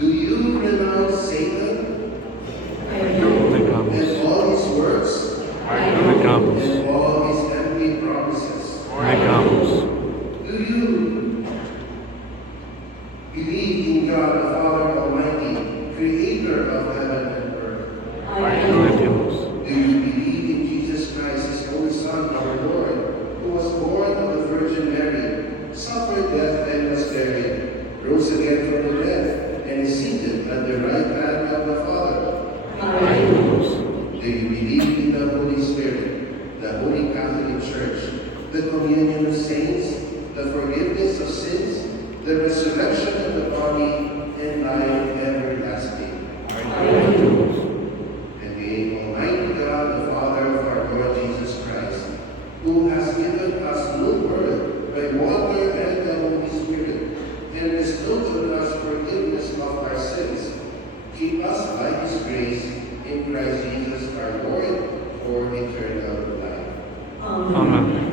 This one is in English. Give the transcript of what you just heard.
Do you renounce Satan and all his works and all his empty promises? Do you believe in God the Father Almighty, creator of heaven and earth? Do you believe in Jesus Christ, his only Son, our Lord, who was born of the Virgin Mary, suffered death and was buried, rose again from the dead, and is seated at the right hand of the Father? Do you believe in the Holy Spirit, the Holy Catholic Church, the communion of saints, the forgiveness of sins, the resurrection of the body, and life everlasting? And may Almighty God, the Father of our Lord Jesus Christ, who has given us new birth by water and the Holy Spirit, and bestowed on us forgiveness of our sins, keep us by his grace in Christ Jesus our Lord for eternal life. Amen.